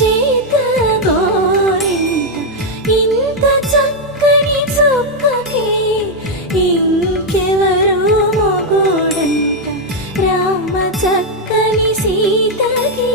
చేత గోరింట ఇంత చక్కని చుక్కకి ఇంకెవరో మొగుడంట రామ చక్కని సీతకి